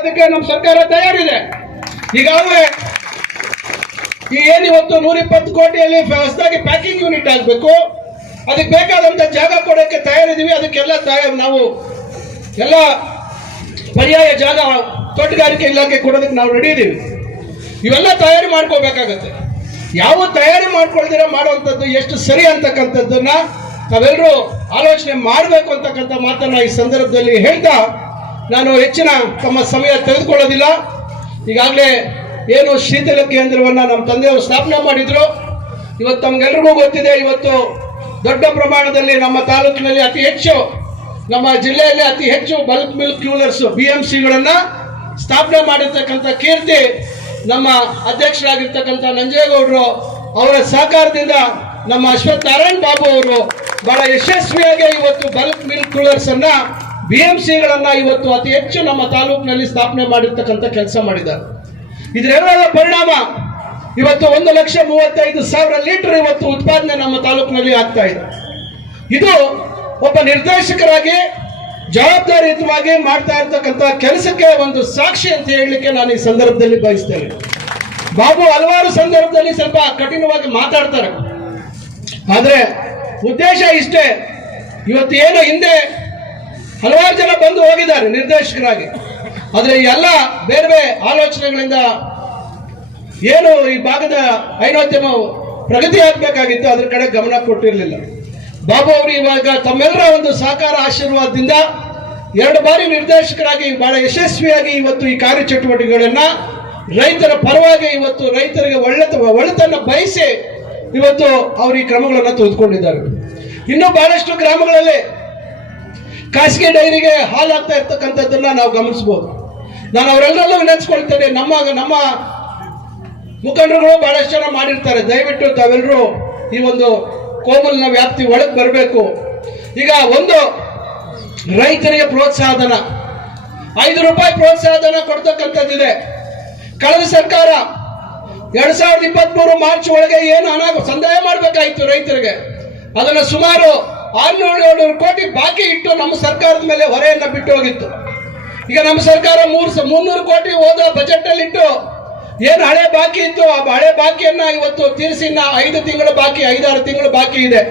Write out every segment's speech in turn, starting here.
ಅದಕ್ಕೆ ನಮ್ಮ ಸರ್ಕಾರ ತಯಾರಿದೆ. ಈಗಾಗಲೇ ಈ ಏನಿವತ್ತು ನೂರ ಇಪ್ಪತ್ತು ಕೋಟಿಯಲ್ಲಿ ಹೊಸದಾಗಿ ಪ್ಯಾಕಿಂಗ್ ಯೂನಿಟ್ ಆಗಬೇಕು. ಅದಕ್ಕೆ ಬೇಕಾದಂತ ಜಾಗ ಕೊಡೋಕೆ ತಯಾರಿದ್ದೀವಿ. ಅದಕ್ಕೆಲ್ಲ ತಯಾರ ನಾವು ಎಲ್ಲ ಪರ್ಯಾಯ ಜಾಗ ತೋಟಗಾರಿಕೆ ಇಲಾಖೆ ಕೊಡೋದಕ್ಕೆ ನಾವು ರೆಡಿ ಇದ್ದೀವಿ ಇವೆಲ್ಲ ತಯಾರಿ ಮಾಡ್ಕೋಬೇಕಾಗತ್ತೆ. ಯಾವ ತಯಾರಿ ಮಾಡ್ಕೊಳ್ದಿರ ಮಾಡುವಂಥದ್ದು ಎಷ್ಟು ಸರಿ ಅಂತಕ್ಕಂಥದ್ದನ್ನ ತಾವೆಲ್ಲರೂ ಆಲೋಚನೆ ಮಾಡಬೇಕು ಅಂತಕ್ಕಂಥ ಮಾತನ್ನ ಈ ಸಂದರ್ಭದಲ್ಲಿ ಹೇಳ್ತಾ ನಾನು ಹೆಚ್ಚಿನ ತಮ್ಮ ಸಮಯ ತೆಗೆದುಕೊಳ್ಳೋದಿಲ್ಲ. ಈಗಾಗಲೇ ಏನು ಶೀತಲ ಕೇಂದ್ರವನ್ನು ನಮ್ಮ ತಂದೆಯವರು ಸ್ಥಾಪನೆ ಮಾಡಿದ್ರು. ಇವತ್ತು ತಮ್ಗೆಲ್ರಿಗೂ ಗೊತ್ತಿದೆ, ಇವತ್ತು ದೊಡ್ಡ ಪ್ರಮಾಣದಲ್ಲಿ ನಮ್ಮ ತಾಲೂಕಿನಲ್ಲಿ ಅತಿ ಹೆಚ್ಚು, ನಮ್ಮ ಜಿಲ್ಲೆಯಲ್ಲಿ ಅತಿ ಹೆಚ್ಚು bulk milk coolers B M ಸಿಗಳನ್ನು ಸ್ಥಾಪನೆ ಮಾಡಿರ್ತಕ್ಕಂಥ ಕೀರ್ತಿ ನಮ್ಮ ಅಧ್ಯಕ್ಷರಾಗಿರ್ತಕ್ಕಂಥ ನಂಜೇಗೌಡರು ಅವರ ಸಹಕಾರದಿಂದ ನಮ್ಮ ಅಶ್ವಥ್ ನಾರಾಯಣ್ ಬಾಬು ಅವರು ಬಹಳ ಯಶಸ್ವಿಯಾಗಿ ಇವತ್ತು ಬಲ್ಕ್ ಮಿಲ್ಕ್ ಕೂಲರ್ಸ್ ಅನ್ನ ಬಿ ಎಂ ಸಿಗಳನ್ನ ಇವತ್ತು ಅತಿ ಹೆಚ್ಚು ನಮ್ಮ ತಾಲೂಕಿನಲ್ಲಿ ಸ್ಥಾಪನೆ ಮಾಡಿರ್ತಕ್ಕಂಥ ಕೆಲಸ ಮಾಡಿದ್ದಾರೆ. ಇದರೆಲ್ಲರ ಪರಿಣಾಮ ಇವತ್ತು ಒಂದು ಲಕ್ಷ ಮೂವತ್ತೈದು ಸಾವಿರ ಲೀಟರ್ ಇವತ್ತು ಉತ್ಪಾದನೆ ನಮ್ಮ ತಾಲೂಕಿನಲ್ಲಿ ಆಗ್ತಾ ಇದೆ. ಇದು ಒಬ್ಬ ನಿರ್ದೇಶಕರಾಗಿ ಜವಾಬ್ದಾರಿಯುತವಾಗಿ ಮಾಡ್ತಾ ಇರ್ತಕ್ಕಂಥ ಕೆಲಸಕ್ಕೆ ಒಂದು ಸಾಕ್ಷಿ ಅಂತ ಹೇಳಲಿಕ್ಕೆ ನಾನು ಈ ಸಂದರ್ಭದಲ್ಲಿ ಬಯಸ್ತೇನೆ. ಬಾಬು ಹಲವಾರು ಸಂದರ್ಭದಲ್ಲಿ ಸ್ವಲ್ಪ ಕಠಿಣವಾಗಿ ಮಾತಾಡ್ತಾರೆ. ಆದರೆ ಉದ್ದೇಶ ಇಷ್ಟೇ. ಇವತ್ತು ಏನು ಹಿಂದೆ ಹಲವಾರು ಜನ ಬಂದು ಹೋಗಿದ್ದಾರೆ ನಿರ್ದೇಶಕರಾಗಿ. ಆದರೆ ಎಲ್ಲ ಬೇರೆ ಬೇರೆ ಆಲೋಚನೆಗಳಿಂದ ಏನು ಈ ಭಾಗದ ಐನೋದ್ಯಮ ಪ್ರಗತಿ ಆಗಬೇಕಾಗಿತ್ತು, ಅದ್ರ ಕಡೆ ಗಮನ ಕೊಟ್ಟಿರಲಿಲ್ಲ. ಬಾಬು ಅವರು ಇವಾಗ ತಮ್ಮೆಲ್ಲರ ಒಂದು ಸಹಕಾರ ಆಶೀರ್ವಾದದಿಂದ ಎರಡು ಬಾರಿ ನಿರ್ದೇಶಕರಾಗಿ ಬಹಳ ಯಶಸ್ವಿಯಾಗಿ ಇವತ್ತು ಈ ಕಾರ್ಯಚಟುವಟಿಕೆಗಳನ್ನ ರೈತರ ಪರವಾಗಿ ಇವತ್ತು ರೈತರಿಗೆ ಒಳ್ಳೆ ಒಳ್ಳೆತನ ಬಯಸಿ ಇವತ್ತು ಅವರು ಈ ಕ್ರಮಗಳನ್ನು ತೆಗೆದುಕೊಂಡಿದ್ದಾರೆ. ಇನ್ನೂ ಬಹಳಷ್ಟು ಗ್ರಾಮಗಳಲ್ಲಿ ಖಾಸಗಿ ಡೈರಿಗೆ ಹಾಲು ಆಗ್ತಾ ಇರ್ತಕ್ಕಂಥದ್ದನ್ನ ನಾವು ಗಮನಿಸಬಹುದು ನಾನು ಅವರೆಲ್ಲರಲ್ಲೂ ವಿನಂತಿಸ್ಕೊಳ್ತೇನೆ, ನಮ್ಮ ನಮ್ಮ ಮುಖಂಡರುಗಳು ಬಹಳಷ್ಟು ಜನ ಮಾಡಿರ್ತಾರೆ. ದಯವಿಟ್ಟು ತಾವೆಲ್ಲರೂ ಈ ಒಂದು ಕೋಮಲ್ನ ವ್ಯಾಪ್ತಿ ಒಳಗೆ ಬರಬೇಕು. ಈಗ ಒಂದು ರೈತರಿಗೆ ಪ್ರೋತ್ಸಾಹಧನ. ಐದು ರೂಪಾಯಿ ಪ್ರೋತ್ಸಾಹಧನ ಕೊಡ್ತಕ್ಕಂಥದ್ದಿದೆ. ಕಳೆದ ಸರ್ಕಾರ ಎರಡ್ ಸಾವಿರದ ಇಪ್ಪತ್ಮೂರು ಮಾರ್ಚ್ ಒಳಗೆ ಏನು ಹಣ ಸಂದಾಯ ಮಾಡಬೇಕಾಗಿತ್ತು ರೈತರಿಗೆ. ಅದನ್ನು ಸುಮಾರು ಆರ್ನೂರು ಏಳ್ನೂರು ಕೋಟಿ ಬಾಕಿ ಇಟ್ಟು ನಮ್ಮ ಸರ್ಕಾರದ ಮೇಲೆ ಹೊರೆಯನ್ನು ಬಿಟ್ಟು ಹೋಗಿತ್ತು. ಈಗ ನಮ್ಮ ಸರ್ಕಾರ ಮೂರು ಮುನ್ನೂರು ಕೋಟಿ ಹೋದ ಬಜೆಟ್ ಅಲ್ಲಿ ಇಟ್ಟು ಏನು ಹಳೆ ಬಾಕಿ ಇತ್ತು, ಆ ಹಳೆ ಬಾಕಿಯನ್ನ ಇವತ್ತು ತೀರಿಸಿ ಐದು ತಿಂಗಳ ಬಾಕಿ, ಐದಾರು ತಿಂಗಳು ಬಾಕಿ ಇದೆ.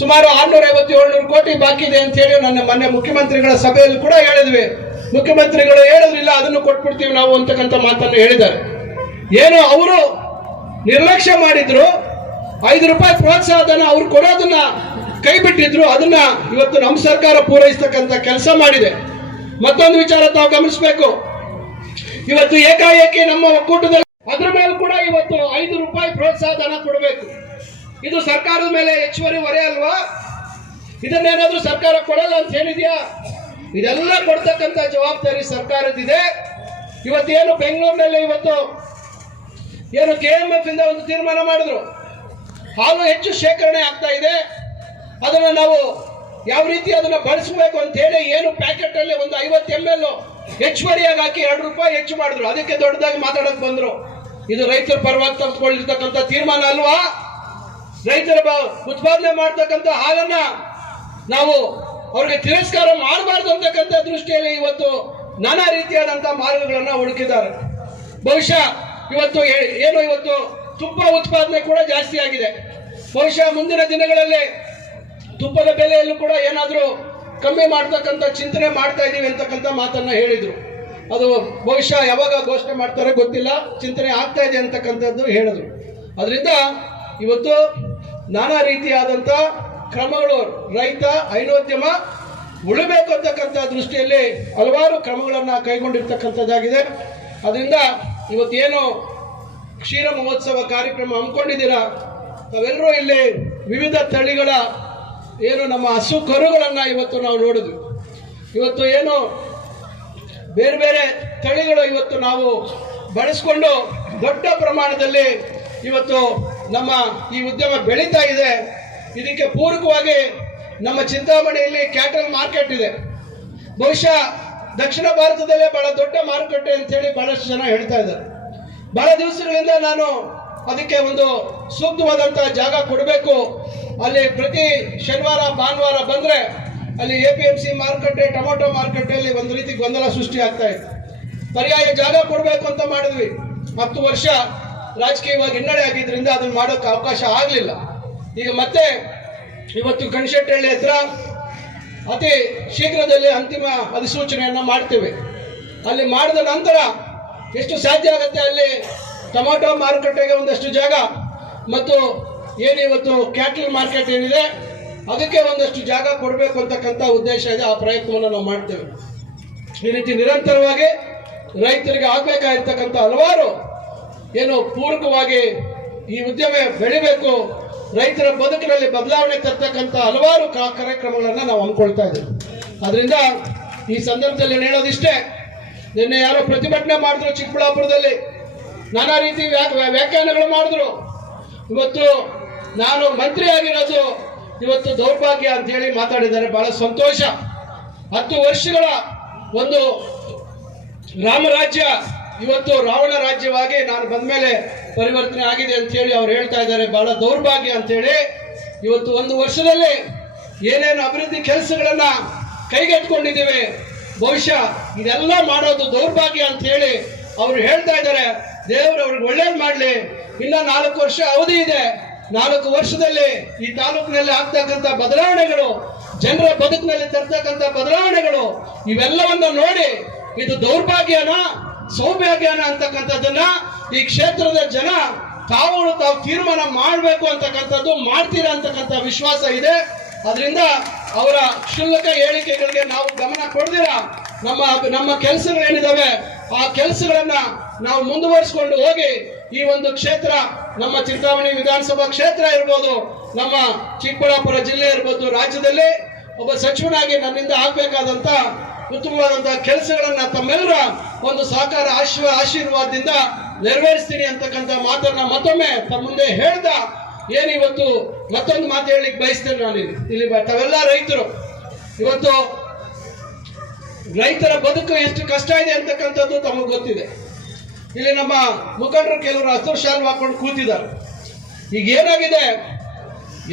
ಸುಮಾರು ಆರ್ನೂರ ಐವತ್ತು ಏಳ್ನೂರು ಕೋಟಿ ಬಾಕಿ ಇದೆ ಅಂತ ಹೇಳಿ ನನ್ನ ಮೊನ್ನೆ ಮುಖ್ಯಮಂತ್ರಿಗಳ ಸಭೆಯಲ್ಲಿ ಕೂಡ ಹೇಳಿದ್ವಿ. ಮುಖ್ಯಮಂತ್ರಿಗಳು ಹೇಳಿದ್ರಿಲ್ಲ, ಅದನ್ನು ಕೊಟ್ಬಿಡ್ತೀವಿ ನಾವು ಅಂತಕ್ಕಂಥ ಮಾತನ್ನು ಹೇಳಿದ್ದಾರೆ. ಏನು ಅವರು ನಿರ್ಲಕ್ಷ್ಯ ಮಾಡಿದ್ರು, ಐದು ರೂಪಾಯಿ ಪ್ರೋತ್ಸಾಹಧನ ಅವ್ರು ಕೊಡೋದನ್ನ ಕೈ ಬಿಟ್ಟಿದ್ರು ಅದನ್ನ ಇವತ್ತು ನಮ್ಮ ಸರ್ಕಾರ ಪೂರೈಸ್ತಕ್ಕಂಥ ಕೆಲಸ ಮಾಡಿದೆ. ಮತ್ತೊಂದು ವಿಚಾರ ತಾವು ಗಮನಿಸಬೇಕು. ಇವತ್ತು ಏಕಾಏಕಿ ನಮ್ಮ ಒಕ್ಕೂಟದಲ್ಲಿ ಅದ್ರ ಮೇಲೆ ಕೂಡ ಇವತ್ತು ಐದು ರೂಪಾಯಿ ಪ್ರೋತ್ಸಾಹ ಧನ ಕೊಡಬೇಕು. ಇದು ಸರ್ಕಾರದ ಮೇಲೆ ಹೆಚ್ಚುವರಿ ಹೊರೆ ಅಲ್ವಾ? ಇದನ್ನೇನಾದ್ರೂ ಸರ್ಕಾರ ಕೊಡಲ್ಲ ಅಂತ ಹೇಳಿದ್ಯಾ ಇದೆಲ್ಲ ಕೊಡ್ತಕ್ಕಂಥ ಜವಾಬ್ದಾರಿ ಸರ್ಕಾರದಿದೆ ಇವತ್ತೇನು ಬೆಂಗಳೂರಿನಲ್ಲಿ ಇವತ್ತು ಏನು ಕೆ ಎಂ ಎಫ್ ಇಂದ ಒಂದು ತೀರ್ಮಾನ ಮಾಡಿದ್ರು. ಹಾಲು ಹೆಚ್ಚು ಶೇಖರಣೆ ಆಗ್ತಾ ಇದೆ. ಅದನ್ನ ನಾವು ಯಾವ ರೀತಿ ಅದನ್ನ ಬಳಸಬೇಕು ಅಂತ ಹೇಳಿ ಏನು ಪ್ಯಾಕೆಟ್ ಅಲ್ಲಿ ಒಂದು ಐವತ್ತು ಎಂ ಎಲ್ ಹೆಚ್ಚುವರಿಯಾಗಿ ಹಾಕಿ ಎರಡು ರೂಪಾಯಿ ಹೆಚ್ಚು ಮಾಡಿದ್ರು. ಅದಕ್ಕೆ ದೊಡ್ಡದಾಗಿ ಮಾತಾಡಕ್ ಬಂದ್ರು. ಇದು ರೈತರ ಪರವಾಗಿ ತೆಗೆದುಕೊಂಡಿರ್ತಕ್ಕಂಥ ತೀರ್ಮಾನ ಅಲ್ವಾ? ರೈತರ ಉತ್ಪಾದನೆ ಮಾಡ್ತಕ್ಕಂಥ ಹಾಲನ್ನ ನಾವು ಅವ್ರಿಗೆ ತಿರಸ್ಕಾರ ಮಾಡಬಾರ್ದು ಅಂತಕ್ಕಂಥ ದೃಷ್ಟಿಯಲ್ಲಿ ಇವತ್ತು ನಾನಾ ರೀತಿಯಾದಂಥ ಮಾರ್ಗಗಳನ್ನ ಹುಡುಕಿದ್ದಾರೆ. ಬಹುಶಃ ಇವತ್ತು ಏನು ಇವತ್ತು ತುಪ್ಪ ಉತ್ಪಾದನೆ ಕೂಡ ಜಾಸ್ತಿ ಆಗಿದೆ. ಬಹುಶಃ ಮುಂದಿನ ದಿನಗಳಲ್ಲಿ ತುಪ್ಪದ ಬೆಲೆಯಲ್ಲೂ ಕೂಡ ಏನಾದರೂ ಕಮ್ಮಿ ಮಾಡ್ತಕ್ಕಂಥ ಚಿಂತನೆ ಮಾಡ್ತಾ ಇದ್ದೀವಿ ಅಂತಕ್ಕಂಥ ಮಾತನ್ನ ಹೇಳಿದರು. ಅದು ಬಹುಶಃ ಯಾವಾಗ ಘೋಷಣೆ ಮಾಡ್ತಾರೆ ಗೊತ್ತಿಲ್ಲ. ಚಿಂತನೆ ಆಗ್ತಾ ಇದೆ ಅಂತಕ್ಕಂಥದ್ದು ಹೇಳಿದ್ರು. ಅದರಿಂದ ಇವತ್ತು ನಾನಾ ರೀತಿಯಾದಂಥ ಕ್ರಮಗಳು ರೈತ ಹೈನೋದ್ಯಮ ಉಳಿಬೇಕು ಅಂತಕ್ಕಂಥ ದೃಷ್ಟಿಯಲ್ಲಿ ಹಲವಾರು ಕ್ರಮಗಳನ್ನು ಕೈಗೊಂಡಿರ್ತಕ್ಕಂಥದ್ದಾಗಿದೆ. ಅದರಿಂದ ಇವತ್ತೇನು ಕ್ಷೀರ ಮಹೋತ್ಸವ ಕಾರ್ಯಕ್ರಮ ಹಮ್ಮಿಕೊಂಡಿದ್ದೀರಾ? ತಾವೆಲ್ಲರೂ ಇಲ್ಲಿ ವಿವಿಧ ತಳಿಗಳ ಏನು ನಮ್ಮ ಹಸು ಕರುಗಳನ್ನು ಇವತ್ತು ನಾವು ನೋಡಿದ್ವಿ. ಇವತ್ತು ಏನು ಬೇರೆ ಬೇರೆ ತಳಿಗಳು ಇವತ್ತು ನಾವು ಬಳಸ್ಕೊಂಡು ದೊಡ್ಡ ಪ್ರಮಾಣದಲ್ಲಿ ಇವತ್ತು ನಮ್ಮ ಈ ಉದ್ಯಮ ಬೆಳೀತಾ ಇದೆ. ಇದಕ್ಕೆ ಪೂರಕವಾಗಿ ನಮ್ಮ ಚಿಂತಾಮಣಿಯಲ್ಲಿ ಕ್ಯಾಟಲ್ ಮಾರ್ಕೆಟ್ ಇದೆ. ಬಹುಶಃ ದಕ್ಷಿಣ ಭಾರತದಲ್ಲೇ ಬಹಳ ದೊಡ್ಡ ಮಾರುಕಟ್ಟೆ ಅಂತೇಳಿ ಬಹಳಷ್ಟು ಜನ ಹೇಳ್ತಾ ಇದ್ದಾರೆ. ಬಹಳ ದಿವಸಗಳಿಂದ ನಾನು ಅದಕ್ಕೆ ಒಂದು ಸೂಕ್ತವಾದಂತಹ ಜಾಗ ಕೊಡಬೇಕು. ಅಲ್ಲಿ ಪ್ರತಿ ಶನಿವಾರ, ಭಾನುವಾರ ಬಂದ್ರೆ ಅಲ್ಲಿ ಎ ಪಿ ಎಂ ಸಿ ಮಾರುಕಟ್ಟೆ, ಟೊಮೊಟೊ ಮಾರುಕಟ್ಟೆಯಲ್ಲಿ ಒಂದು ರೀತಿ ಗೊಂದಲ ಸೃಷ್ಟಿ ಆಗ್ತಾ ಇದೆ. ಪರ್ಯಾಯ ಜಾಗ ಕೊಡಬೇಕು ಅಂತ ಮಾಡಿದ್ವಿ. ಹತ್ತು ವರ್ಷ ರಾಜಕೀಯವಾಗಿ ಹಿನ್ನಡೆ ಆಗಿದ್ದರಿಂದ ಅದನ್ನು ಮಾಡೋಕ್ಕೆ ಅವಕಾಶ ಆಗಲಿಲ್ಲ. ಈಗ ಮತ್ತೆ ಇವತ್ತು ಕಣಶೆಟ್ಟಹಳ್ಳಿ ಹತ್ರ ಅತಿ ಶೀಘ್ರದಲ್ಲಿ ಅಂತಿಮ ಅಧಿಸೂಚನೆಯನ್ನು ಮಾಡ್ತೇವೆ. ಅಲ್ಲಿ ಮಾಡಿದ ನಂತರ ಎಷ್ಟು ಸಾಧ್ಯ ಆಗುತ್ತೆ ಅಲ್ಲಿ ಟೊಮಾಟೊ ಮಾರುಕಟ್ಟೆಗೆ ಒಂದಷ್ಟು ಜಾಗ ಮತ್ತು ಏನು ಇವತ್ತು ಕ್ಯಾಟಲ್ ಮಾರ್ಕೆಟ್ ಏನಿದೆ, ಅದಕ್ಕೆ ಒಂದಷ್ಟು ಜಾಗ ಕೊಡಬೇಕು ಅಂತಕ್ಕಂಥ ಉದ್ದೇಶ ಇದೆ. ಆ ಪ್ರಯತ್ನವನ್ನು ನಾವು ಮಾಡ್ತೇವೆ. ಈ ರೀತಿ ನಿರಂತರವಾಗಿ ರೈತರಿಗೆ ಆಗಬೇಕಾಗಿರ್ತಕ್ಕಂಥ ಹಲವಾರು ಏನು ಪೂರಕವಾಗಿ ಈ ಉದ್ಯಮ ಬೆಳಿಬೇಕು, ರೈತರ ಬದುಕಿನಲ್ಲಿ ಬದಲಾವಣೆ ತರ್ತಕ್ಕಂಥ ಹಲವಾರು ಕಾರ್ಯಕ್ರಮಗಳನ್ನು ನಾವು ಹಮ್ಮಿಕೊಳ್ತಾ ಇದ್ದೀವಿ. ಅದರಿಂದ ಈ ಸಂದರ್ಭದಲ್ಲಿ ಹೇಳೋದಿಷ್ಟೇ, ನಿನ್ನೆ ಯಾರೋ ಪ್ರತಿಭಟನೆ ಮಾಡಿದ್ರು ಚಿಕ್ಕಬಳ್ಳಾಪುರದಲ್ಲಿ. ನಾನಾ ರೀತಿ ವ್ಯಾ- ವ್ಯಾಖ್ಯಾನಗಳು ಮಾಡಿದ್ರು. ಇವತ್ತು ನಾನು ಮಂತ್ರಿ ಆಗಿರೋದು ಇವತ್ತು ದೌರ್ಭಾಗ್ಯ ಅಂತ ಹೇಳಿ ಮಾತಾಡಿದ್ದಾರೆ. ಬಹಳ ಸಂತೋಷ. ಹತ್ತು ವರ್ಷಗಳ ಒಂದು ರಾಮರಾಜ್ಯ ಇವತ್ತು ರಾವಣ ರಾಜ್ಯವಾಗಿ ನಾನು ಬಂದ್ಮೇಲೆ ಪರಿವರ್ತನೆ ಆಗಿದೆ ಅಂತ ಹೇಳಿ ಅವ್ರು ಹೇಳ್ತಾ ಇದ್ದಾರೆ. ಬಹಳ ದೌರ್ಭಾಗ್ಯ ಅಂತ ಹೇಳಿ ಇವತ್ತು ಒಂದು ವರ್ಷದಲ್ಲಿ ಏನೇನು ಅಭಿವೃದ್ಧಿ ಕೆಲಸಗಳನ್ನ ಕೈಗೆತ್ಕೊಂಡಿದ್ದೀವಿ ಬಹುಶಃ ಇದೆಲ್ಲ ಮಾಡೋದು ದೌರ್ಭಾಗ್ಯ ಅಂತ ಹೇಳಿ ಅವರು ಹೇಳ್ತಾ ಇದ್ದಾರೆ. ದೇವರು ಅವ್ರಿಗೆ ಒಳ್ಳೇದು ಮಾಡಲಿ. ಇನ್ನ ನಾಲ್ಕು ವರ್ಷ ಅವಧಿ ಇದೆ. ನಾಲ್ಕು ವರ್ಷದಲ್ಲಿ ಈ ತಾಲೂಕಿನಲ್ಲಿ ಆಗ್ತಕ್ಕಂಥ ಬದಲಾವಣೆಗಳು, ಜನರ ಬದುಕಿನಲ್ಲಿ ತರ್ತಕ್ಕಂಥ ಬದಲಾವಣೆಗಳು, ಇವೆಲ್ಲವನ್ನು ನೋಡಿ ಇದು ದೌರ್ಭಾಗ್ಯನ, ಸೌಭಾಗ್ಯನ ಅಂತಕ್ಕಂಥದ್ದನ್ನ ಈ ಕ್ಷೇತ್ರದ ಜನ ತಾವು ತಾವು ತೀರ್ಮಾನ ಮಾಡಬೇಕು ಅಂತಕ್ಕಂಥದ್ದು ಮಾಡ್ತೀರಾ ಅಂತಕ್ಕಂಥ ವಿಶ್ವಾಸ ಇದೆ. ಅದರಿಂದ ಅವರ ಕ್ಷುಲ್ಲಕ ಹೇಳಿಕೆಗಳಿಗೆ ನಾವು ಗಮನ ಕೊಡ್ದಿರ. ನಮ್ಮ ನಮ್ಮ ಕೆಲಸಗಳೇನಿದಾವೆ, ಆ ಕೆಲಸಗಳನ್ನ ನಾವು ಮುಂದುವರಿಸಿಕೊಂಡು ಹೋಗಿ ಈ ಒಂದು ಕ್ಷೇತ್ರ, ನಮ್ಮ ಚಿಂತಾಮಣಿ ವಿಧಾನಸಭಾ ಕ್ಷೇತ್ರ ಇರ್ಬೋದು, ನಮ್ಮ ಚಿಕ್ಕಬಳ್ಳಾಪುರ ಜಿಲ್ಲೆ ಇರ್ಬೋದು, ರಾಜ್ಯದಲ್ಲಿ ಒಬ್ಬ ಸಚಿವನಾಗಿ ನನ್ನಿಂದ ಆಗ್ಬೇಕಾದಂತ ಉತ್ತಮವಾದಂತಹ ಕೆಲಸಗಳನ್ನ ತಮ್ಮೆಲ್ಲರ ಒಂದು ಸಹಕಾರ ಆಶೀರ್ವ ಆಶೀರ್ವಾದದಿಂದ ನೆರವೇರಿಸ್ತೀನಿ ಅಂತಕ್ಕಂಥ ಮಾತನ್ನ ಮತ್ತೊಮ್ಮೆ ತಮ್ಮ ಮುಂದೆ ಹೇಳ್ದ ಏನು ಇವತ್ತು ಮತ್ತೊಂದು ಮಾತು ಹೇಳಲಿಕ್ಕೆ ಬಯಸ್ತೇನೆ ನಾನು ಇಲ್ಲಿ. ತಾವೆಲ್ಲ ರೈತರು. ಇವತ್ತು ರೈತರ ಬದುಕು ಎಷ್ಟು ಕಷ್ಟ ಇದೆ ಅಂತಕ್ಕಂಥದ್ದು ತಮಗೆ ಗೊತ್ತಿದೆ. ಇಲ್ಲಿ ನಮ್ಮ ಮುಖಂಡರು ಕೆಲವರು ಹಸಿರು ಶಾಲು ಹಾಕೊಂಡು ಕೂತಿದ್ದಾರೆ. ಈಗ ಏನಾಗಿದೆ?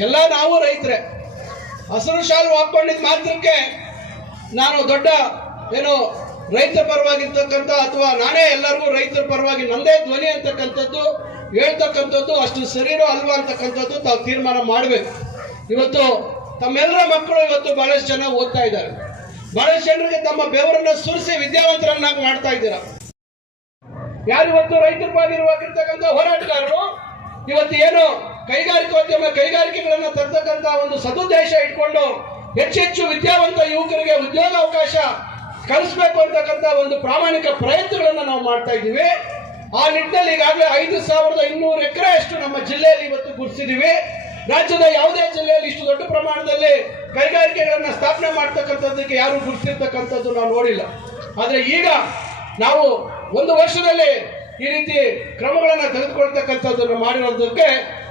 ಎಲ್ಲ ನಾವು ರೈತರೆ. ಹಸಿರು ಶಾಲು ಹಾಕೊಂಡಿದ್ ಮಾತ್ರಕ್ಕೆ ನಾನು ದೊಡ್ಡ ಏನು ರೈತರ ಪರವಾಗಿರ್ತಕ್ಕಂಥ ಅಥವಾ ನಾನೇ ಎಲ್ಲರಿಗೂ ರೈತರ ಪರವಾಗಿ ನಂದೇ ಧ್ವನಿ ಅಂತಕ್ಕಂಥದ್ದು, ಹೇಳ್ತಕ್ಕಂಥದ್ದು ಅಷ್ಟು ಸರಿನೋ ಅಲ್ವಾ ಅಂತಕ್ಕಂಥದ್ದು ತಾವು ತೀರ್ಮಾನ ಮಾಡಬೇಕು. ಇವತ್ತು ತಮ್ಮೆಲ್ಲರ ಮಕ್ಕಳು ಇವತ್ತು ಬಹಳಷ್ಟು ಜನ ಓದ್ತಾ ಇದ್ದಾರೆ. ಬಹಳಷ್ಟು ಜನರಿಗೆ ತಮ್ಮ ಬೆವರನ್ನು ಸುರಿಸಿ ವಿದ್ಯಾವಂತರನ್ನಾಗಿ ಮಾಡ್ತಾ ಇದ್ದೀರಾ. ಯಾರು ಇವತ್ತು ರೈತರ ಪಾಲಿರುವಾಗಿರ್ತಕ್ಕಂಥ ಹೋರಾಟಗಾರರು, ಇವತ್ತು ಏನು ಕೈಗಾರಿಕೋದ್ಯಮ ಕೈಗಾರಿಕೆಗಳನ್ನ ತರ್ತಕ್ಕಂಥ ಒಂದು ಸದುದ್ದೇಶ ಇಟ್ಕೊಂಡು ಹೆಚ್ಚೆಚ್ಚು ವಿದ್ಯಾವಂತ ಯುವಕರಿಗೆ ಉದ್ಯೋಗ ಅವಕಾಶ ಕಲಿಸ್ಬೇಕು ಅಂತಕ್ಕಂಥ ಒಂದು ಪ್ರಾಮಾಣಿಕ ಪ್ರಯತ್ನಗಳನ್ನು ನಾವು ಮಾಡ್ತಾ ಇದ್ದೀವಿ. ಆ ನಿಟ್ಟಿನಲ್ಲಿ ಈಗಾಗಲೇ ಐದು ಸಾವಿರದ ಇನ್ನೂರು ಎಕರೆ ಅಷ್ಟು ನಮ್ಮ ಜಿಲ್ಲೆಯಲ್ಲಿ ಇವತ್ತು ಗುರುತಿಸಿದೀವಿ ರಾಜ್ಯದ ಯಾವುದೇ ಜಿಲ್ಲೆಯಲ್ಲಿ ಇಷ್ಟು ದೊಡ್ಡ ಪ್ರಮಾಣದಲ್ಲಿ ಕೈಗಾರಿಕೆಗಳನ್ನು ಸ್ಥಾಪನೆ ಮಾಡ್ತಕ್ಕಂಥದ್ದಕ್ಕೆ ಯಾರು ಗುರುತಿರ್ತಕ್ಕಂಥದ್ದು ನಾವು ನೋಡಿಲ್ಲ. ಆದರೆ ಈಗ ನಾವು ಒಂದು ವರ್ಷದಲ್ಲಿ ಈ ರೀತಿ ಕ್ರಮಗಳನ್ನು ತೆಗೆದುಕೊಳ್ತಕ್ಕಂಥದ್ದನ್ನು ಮಾಡಿರೋದಕ್ಕೆ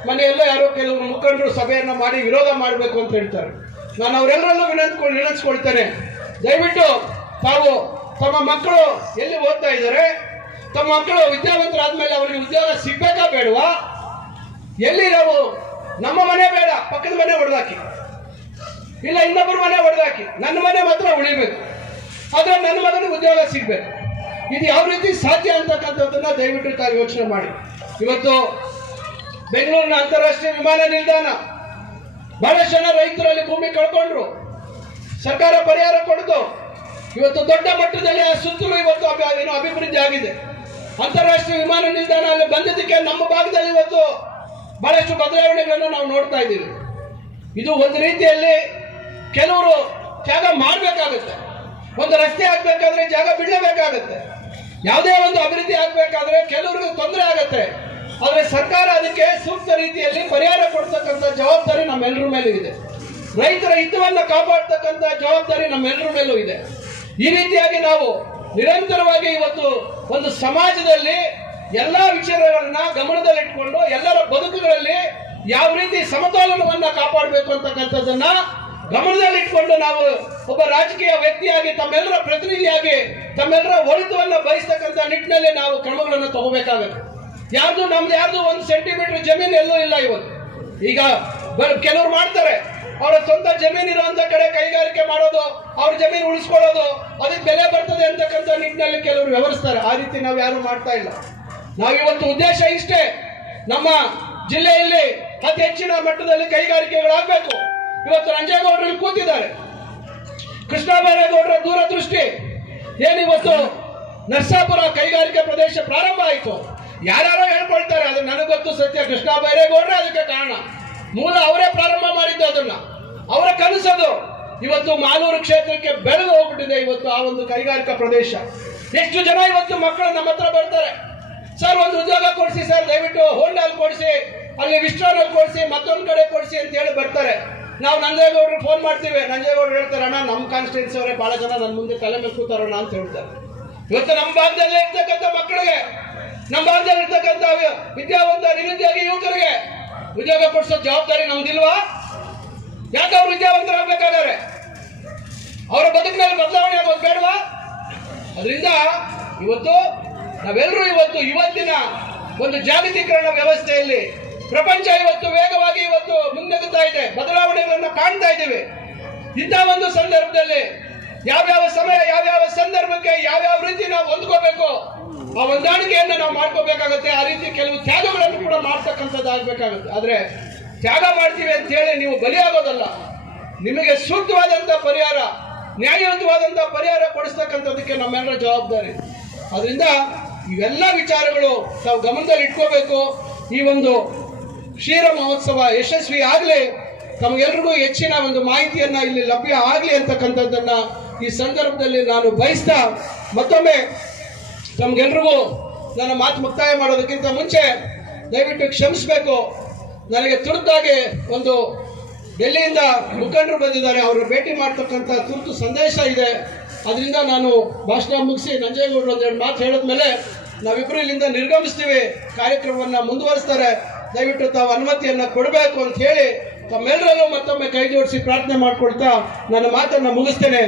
ಮನೆಯಲ್ಲೇ ಯಾರೋ ಕೆಲವರು ಮುಖಂಡರು ಸಭೆಯನ್ನು ಮಾಡಿ ವಿರೋಧ ಮಾಡಬೇಕು ಅಂತ ಹೇಳ್ತಾರೆ. ನಾನು ಅವರೆಲ್ಲರಲ್ಲೂ ವಿನಂತ್ಕೊಂಡು ವಿನಂತಿಸ್ಕೊಳ್ತೇನೆ. ದಯವಿಟ್ಟು ತಾವು ತಮ್ಮ ಮಕ್ಕಳು ಎಲ್ಲಿ ಓದ್ತಾ ಇದ್ದಾರೆ? ತಮ್ಮ ಮಕ್ಕಳು ವಿದ್ಯಾವಂತರಾದ್ಮೇಲೆ ಅವರಿಗೆ ಉದ್ಯೋಗ ಸಿಗ್ಬೇಕಾ ಬೇಡವಾ? ಎಲ್ಲಿ ನಾವು ನಮ್ಮ ಮನೆ ಬೇಡ, ಪಕ್ಕದ ಮನೆ ಹೊಡೆದಾಕಿ ಇಲ್ಲ ಇನ್ನೊಬ್ಬರ ಮನೆ ಹೊಡೆದಾಕಿ ನನ್ನ ಮನೆ ಮಾತ್ರ ಉಳಿಬೇಕು. ಆದರೆ ನನ್ನ ಮಗನಿಗೆ ಉದ್ಯೋಗ ಸಿಗ್ಬೇಕು. ಇದು ಯಾವ ರೀತಿ ಸಾಧ್ಯ ಅಂತಕ್ಕಂಥದ್ದನ್ನ ದಯವಿಟ್ಟು ತಾವು ಯೋಚನೆ ಮಾಡಿ. ಇವತ್ತು ಬೆಂಗಳೂರಿನ ಅಂತಾರಾಷ್ಟ್ರೀಯ ವಿಮಾನ ನಿಲ್ದಾಣ, ಬಹಳಷ್ಟು ಜನ ರೈತರಲ್ಲಿ ಭೂಮಿ ಕಳ್ಕೊಂಡ್ರು. ಸರ್ಕಾರ ಪರಿಹಾರ ಕೊಡ್ತು ಇವತ್ತು ದೊಡ್ಡ ಮಟ್ಟದಲ್ಲಿ ಆ ಸುತ್ತಲೂ ಇವತ್ತು ಏನು ಅಭಿವೃದ್ಧಿ ಆಗಿದೆ. ಅಂತಾರಾಷ್ಟ್ರೀಯ ವಿಮಾನ ನಿಲ್ದಾಣ ಅಲ್ಲಿ ಬಂದಿದ್ದಕ್ಕೆ ನಮ್ಮ ಭಾಗದಲ್ಲಿ ಇವತ್ತು ಬಹಳಷ್ಟು ಬದಲಾವಣೆಗಳನ್ನು ನಾವು ನೋಡ್ತಾ ಇದ್ದೀವಿ. ಇದು ಒಂದು ರೀತಿಯಲ್ಲಿ ಕೆಲವರು ತ್ಯಾಗ ಮಾಡಬೇಕಾಗುತ್ತೆ. ಒಂದು ರಸ್ತೆ ಆಗ್ಬೇಕಾದ್ರೆ ಜಾಗ ಬಿಡಲೇಬೇಕಾಗುತ್ತೆ ಯಾವುದೇ ಒಂದು ಅಭಿವೃದ್ಧಿ ಆಗಬೇಕಾದ್ರೆ ಕೆಲವರಿಗೆ ತೊಂದರೆ ಆಗುತ್ತೆ. ಆದರೆ ಸರ್ಕಾರ ಅದಕ್ಕೆ ಸೂಕ್ತ ರೀತಿಯಲ್ಲಿ ಪರಿಹಾರ ಕೊಡ್ತಕ್ಕಂಥ ಜವಾಬ್ದಾರಿ ನಮ್ಮೆಲ್ಲರ ಮೇಲೂ ಇದೆ. ರೈತರ ಹಿತವನ್ನು ಕಾಪಾಡ್ತಕ್ಕಂಥ ಜವಾಬ್ದಾರಿ ನಮ್ಮೆಲ್ಲರ ಮೇಲೂ ಇದೆ. ಈ ರೀತಿಯಾಗಿ ನಾವು ನಿರಂತರವಾಗಿ ಇವತ್ತು ಒಂದು ಸಮಾಜದಲ್ಲಿ ಎಲ್ಲ ವಿಚಾರಗಳನ್ನ ಗಮನದಲ್ಲಿಟ್ಟುಕೊಂಡು ಎಲ್ಲರ ಬದುಕುಗಳಲ್ಲಿ ಯಾವ ರೀತಿ ಸಮತೋಲನವನ್ನು ಕಾಪಾಡಬೇಕು ಅಂತಕ್ಕಂಥದ್ದನ್ನ ಗಮನದಲ್ಲಿಟ್ಕೊಂಡು ನಾವು ಒಬ್ಬ ರಾಜಕೀಯ ವ್ಯಕ್ತಿಯಾಗಿ, ತಮ್ಮೆಲ್ಲರ ಪ್ರತಿನಿಧಿಯಾಗಿ, ತಮ್ಮೆಲ್ಲರ ಒಳಿತವನ್ನ ಬಯಸ್ತಕ್ಕಂಥ ನಿಟ್ಟಿನಲ್ಲಿ ನಾವು ಕ್ರಮಗಳನ್ನು ತಗೋಬೇಕಾಗುತ್ತೆ. ಯಾರ್ದು ನಮ್ದು ಯಾರ್ದು ಒಂದು ಸೆಂಟಿಮೀಟರ್ ಜಮೀನು ಎಲ್ಲೂ ಇಲ್ಲ ಇವತ್ತು. ಈಗ ಕೆಲವರು ಮಾಡ್ತಾರೆ, ಅವರ ಸ್ವಂತ ಜಮೀನು ಇರುವಂತ ಕಡೆ ಕೈಗಾರಿಕೆ ಮಾಡೋದು, ಅವ್ರ ಜಮೀನು ಉಳಿಸ್ಕೊಳ್ಳೋದು, ಅದಕ್ಕೆ ಬೆಲೆ ಬರ್ತದೆ ಅಂತಕ್ಕಂಥ ನಿಟ್ಟಿನಲ್ಲಿ ಕೆಲವರು ವ್ಯವಹರಿಸ್ತಾರೆ. ಆ ರೀತಿ ನಾವು ಯಾರು ಮಾಡ್ತಾ ಇಲ್ಲ. ನಾವಿವತ್ತು ಉದ್ದೇಶ ಇಷ್ಟೇ, ನಮ್ಮ ಜಿಲ್ಲೆಯಲ್ಲಿ ಅತಿ ಹೆಚ್ಚಿನ ಮಟ್ಟದಲ್ಲಿ ಕೈಗಾರಿಕೆಗಳಾಗಬೇಕು. ಇವತ್ತು ರಂಜೇಗೌಡರು ಇಲ್ಲಿ ಕೂತಿದ್ದಾರೆ. ಕೃಷ್ಣ ಬೈರೇಗೌಡರ ದೂರದೃಷ್ಟಿ. ಏನಿವತ್ತು ನರ್ಸಾಪುರ ಕೈಗಾರಿಕೆ ಪ್ರದೇಶ ಪ್ರಾರಂಭ ಆಯಿತು. ಯಾರ್ಯಾರೋ ಹೇಳ್ಕೊಳ್ತಾರೆ, ಅದು ನನಗೆ ಗೊತ್ತು ಸತ್ಯ. ಕೃಷ್ಣ ಬೈರೇಗೌಡ್ರೆ ಅದಕ್ಕೆ ಕಾರಣ. ಮೂಲ ಅವರೇ ಪ್ರಾರಂಭ ಮಾಡಿದ್ದು ಅದನ್ನ. ಅವರ ಕನಸದು. ಇವತ್ತು ಮಾಲೂರು ಕ್ಷೇತ್ರಕ್ಕೆ ಬೆಳೆದು ಹೋಗ್ಬಿಟ್ಟಿದೆ ಇವತ್ತು ಆ ಒಂದು ಕೈಗಾರಿಕಾ ಪ್ರದೇಶ. ಎಷ್ಟು ಜನ ಇವತ್ತು ಮಕ್ಕಳು ನಮ್ಮ ಹತ್ರ ಬರ್ತಾರೆ. ಸರ್, ಒಂದು ಉದ್ಯೋಗ ಕೊಡಿಸಿ ಸರ್, ದಯವಿಟ್ಟು ಹೋಂಡಲ್ಲಿ ಕೊಡಿಸಿ, ಅಲ್ಲಿ ವಿಸ್ಟ್ರಾನಲ್ಲಿ ಕೊಡಿಸಿ, ಮತ್ತೊಂದು ಕಡೆ ಕೊಡಿಸಿ ಅಂತ ಹೇಳಿ ಬರ್ತಾರೆ. ನಾವು ನಂಜೇಗೌಡರು ಫೋನ್ ಮಾಡ್ತೀವಿ. ನಂಜೇಗೌಡರು ಹೇಳ್ತಾರೆ, ಅಣ್ಣ ನಮ್ಮ ಕಾನ್ಸ್ಟಿಟ್ಯೂನ್ಸಿ ಅವರೇ ಬಹಳ ಜನ ನನ್ನ ಮುಂದೆ ತಲೆ ಮೇಲೆ ಕೂತಾರಣ್ಣ ಅಂತ ಹೇಳ್ತಾರೆ. ಇವತ್ತು ನಮ್ಮ ಭಾಗದಲ್ಲಿ ಇರ್ತಕ್ಕಂಥ ಮಕ್ಕಳಿಗೆ ನಮ್ಮ ಭಾಗದಲ್ಲಿ ಇರ್ತಕ್ಕಂಥ ವಿದ್ಯಾವಂತ, ನಿರುದ್ಯೋಗಿ ಯುವಕರಿಗೆ ಉದ್ಯೋಗ ಕೊಡಿಸೋ ಜವಾಬ್ದಾರಿ ನಮ್ದಿಲ್ವಾ? ಯಾಕೆ ಅವ್ರು ವಿದ್ಯಾವಂತರಾಗಬೇಕಾದ್ರೆ? ಅವರ ಬದುಕಿನಲ್ಲಿ ಬದಲಾವಣೆ ಆಗೋದು ಬೇಡವಾ? ಅದರಿಂದ ಇವತ್ತು ನಾವೆಲ್ಲರೂ ಇವತ್ತು ಇವತ್ತಿನ ಒಂದು ಜಾಗತೀಕರಣ ವ್ಯವಸ್ಥೆಯಲ್ಲಿ ಪ್ರಪಂಚ ಇವತ್ತು ವೇಗವಾಗಿ ಇವತ್ತು ಮುಂದೆಗುತ್ತಾ ಇದೆ. ಬದಲಾವಣೆಗಳನ್ನು ಕಾಣ್ತಾ ಇದ್ದೇವೆ. ಇಂಥ ಒಂದು ಸಂದರ್ಭದಲ್ಲಿ ಯಾವ್ಯಾವ ಸಮಯ, ಯಾವ್ಯಾವ ಸಂದರ್ಭಕ್ಕೆ, ಯಾವ್ಯಾವ ರೀತಿ ನಾವು ಹೊಂದ್ಕೋಬೇಕು, ಆ ಹೊಂದಾಣಿಕೆಯನ್ನು ನಾವು ಮಾಡ್ಕೋಬೇಕಾಗುತ್ತೆ. ಆ ರೀತಿ ಕೆಲವು ತ್ಯಾಗಗಳನ್ನು ಕೂಡ ಮಾಡ್ತಕ್ಕಂಥದ್ದಾಗಬೇಕಾಗುತ್ತೆ. ಆದರೆ ತ್ಯಾಗ ಮಾಡ್ತೀವಿ ಅಂತ ಹೇಳಿ ನೀವು ಬಲಿಯಾಗೋದಲ್ಲ. ನಿಮಗೆ ಸೂಕ್ತವಾದಂಥ ಪರಿಹಾರ, ನ್ಯಾಯಯುತವಾದಂಥ ಪರಿಹಾರ ಕೊಡಿಸ್ತಕ್ಕಂಥದ್ದಕ್ಕೆ ನಮ್ಮೆಲ್ಲರ ಜವಾಬ್ದಾರಿ. ಅದರಿಂದ ಇವೆಲ್ಲ ವಿಚಾರಗಳು ನಾವು ಗಮನದಲ್ಲಿ ಇಟ್ಕೋಬೇಕು ಈ ಒಂದು ಕ್ಷೀರ ಮಹೋತ್ಸವ ಯಶಸ್ವಿ ಆಗಲಿ ತಮಗೆಲ್ರಿಗೂ ಹೆಚ್ಚಿನ ಒಂದು ಮಾಹಿತಿಯನ್ನ ಇಲ್ಲಿ ಲಭ್ಯ ಆಗಲಿ ಅಂತಕ್ಕಂಥದ್ದನ್ನ ಈ ಸಂದರ್ಭದಲ್ಲಿ ನಾನು ಬಯಸ್ತಾ ಮತ್ತೊಮ್ಮೆ ತಮ್ಗೆಲ್ರಿಗೂ ನನ್ನ ಮಾತು ಮುಕ್ತಾಯ ಮಾಡೋದಕ್ಕಿಂತ ಮುಂಚೆ ದಯವಿಟ್ಟು ಕ್ಷಮಿಸಬೇಕು. ನನಗೆ ತುರ್ತಾಗಿ ಒಂದು ಡೆಲ್ಲಿಯಿಂದ ಮುಖಂಡರು ಬಂದಿದ್ದಾರೆ ಅವರು ಭೇಟಿ ಮಾಡ್ತಕ್ಕಂಥ ತುರ್ತು ಸಂದೇಶ ಇದೆ. ಅದರಿಂದ ನಾನು ಭಾಷಣ ಮುಗಿಸಿ ನಂಜೇಗೌಡರು ಒಂದೆರಡು ಮಾತು ಹೇಳಿದ್ಮೇಲೆ ನಾವಿಬ್ಬರು ಇಲ್ಲಿಂದ ನಿರ್ಗಮಿಸ್ತೀವಿ. ಕಾರ್ಯಕ್ರಮವನ್ನು ಮುಂದುವರಿಸ್ತಾರೆ. ದಯವಿಟ್ಟು ತಾವು ಅನುಮತಿಯನ್ನು ಕೊಡಬೇಕು ಅಂತ ಹೇಳಿ ತಮ್ಮೆಲ್ಲರಲ್ಲೂ ಮತ್ತೊಮ್ಮೆ ಕೈ ಜೋಡಿಸಿ ಪ್ರಾರ್ಥನೆ ಮಾಡಿಕೊಳ್ತಾ ನನ್ನ ಮಾತನ್ನು ಮುಗಿಸ್ತೇನೆ.